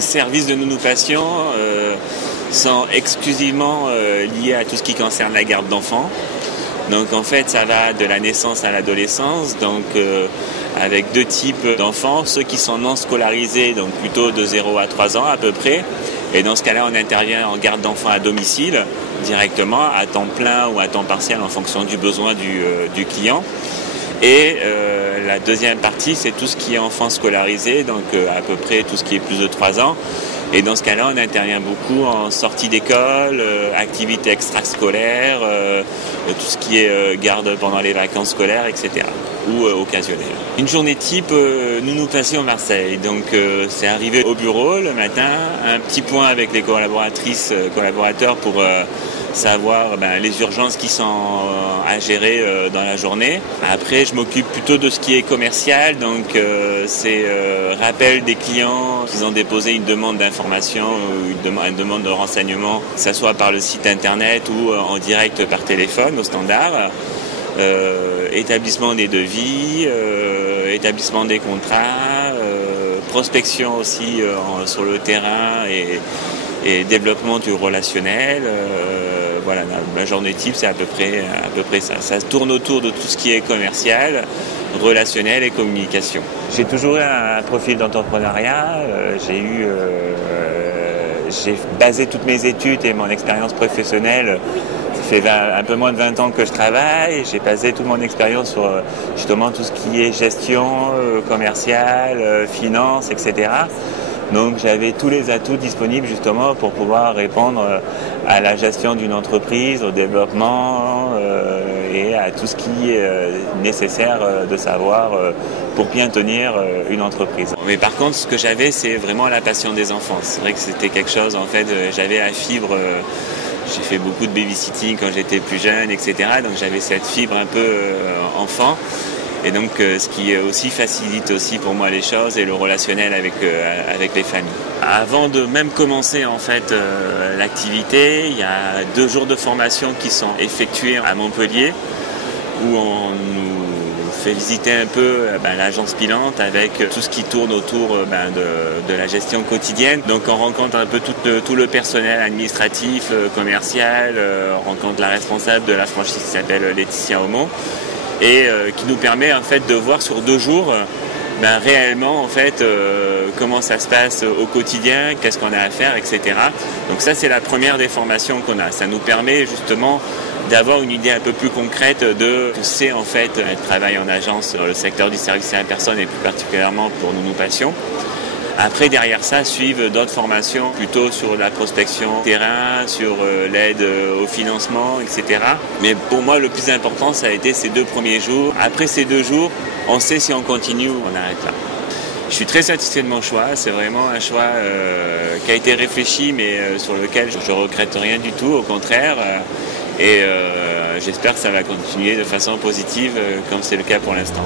Les services de Nounou Passion sont exclusivement liés à tout ce qui concerne la garde d'enfants. Donc en fait, ça va de la naissance à l'adolescence, donc avec deux types d'enfants, ceux qui sont non scolarisés, donc plutôt de 0 à 3 ans à peu près. Et dans ce cas-là, on intervient en garde d'enfants à domicile, directement, à temps plein ou à temps partiel en fonction du besoin du client. Et la deuxième partie, c'est tout ce qui est enfants scolarisés, donc à peu près tout ce qui est plus de 3 ans. Et dans ce cas-là, on intervient beaucoup en sortie d'école, activités extrascolaires, tout ce qui est garde pendant les vacances scolaires, etc. ou occasionnelles. Une journée type Nounou Passion Marseille. Donc c'est arrivé au bureau le matin, un petit point avec les collaborateurs pour savoir les urgences qui sont à gérer dans la journée. Après, je m'occupe plutôt de ce qui est commercial, donc c'est rappel des clients qui ont déposé une demande d'information ou une demande de renseignement, que ce soit par le site internet ou en direct par téléphone au standard. Établissement des devis, établissement des contrats, prospection aussi sur le terrain et développement du relationnel. Voilà, ma journée type, c'est à peu près ça. Ça tourne autour de tout ce qui est commercial, relationnel et communication. J'ai toujours eu un profil d'entrepreneuriat. J'ai basé toutes mes études et mon expérience professionnelle. Ça fait un peu moins de 20 ans que je travaille. J'ai basé toute mon expérience sur justement tout ce qui est gestion commerciale, finance, etc. Donc j'avais tous les atouts disponibles justement pour pouvoir répondre à la gestion d'une entreprise, au développement et à tout ce qui est nécessaire de savoir pour bien tenir une entreprise. Mais par contre, ce que j'avais, c'est vraiment la passion des enfants. C'est vrai que c'était quelque chose, en fait, j'avais la fibre. J'ai fait beaucoup de babysitting quand j'étais plus jeune, etc. Donc j'avais cette fibre un peu enfant. Et donc, ce qui aussi facilite aussi pour moi les choses et le relationnel avec les familles. Avant de même commencer en fait l'activité, il y a 2 jours de formation qui sont effectués à Montpellier, où on nous fait visiter un peu l'agence pilante avec tout ce qui tourne autour de la gestion quotidienne. Donc, on rencontre un peu tout le personnel administratif, commercial, on rencontre la responsable de la franchise qui s'appelle Laetitia Aumont. Et qui nous permet en fait de voir sur 2 jours réellement en fait comment ça se passe au quotidien, qu'est-ce qu'on a à faire, etc. Donc ça, c'est la première des formations qu'on a. Ça nous permet justement d'avoir une idée un peu plus concrète de ce que c'est en fait le travail en agence dans le secteur du service à la personne et plus particulièrement pour Nounou Passion. Après, derrière ça, suivent d'autres formations plutôt sur la prospection terrain, sur l'aide au financement, etc. Mais pour moi, le plus important, ça a été ces 2 premiers jours. Après ces 2 jours, on sait si on continue ou on arrête là. Je suis très satisfait de mon choix. C'est vraiment un choix qui a été réfléchi, mais sur lequel je ne regrette rien du tout, au contraire. Et j'espère que ça va continuer de façon positive, comme c'est le cas pour l'instant.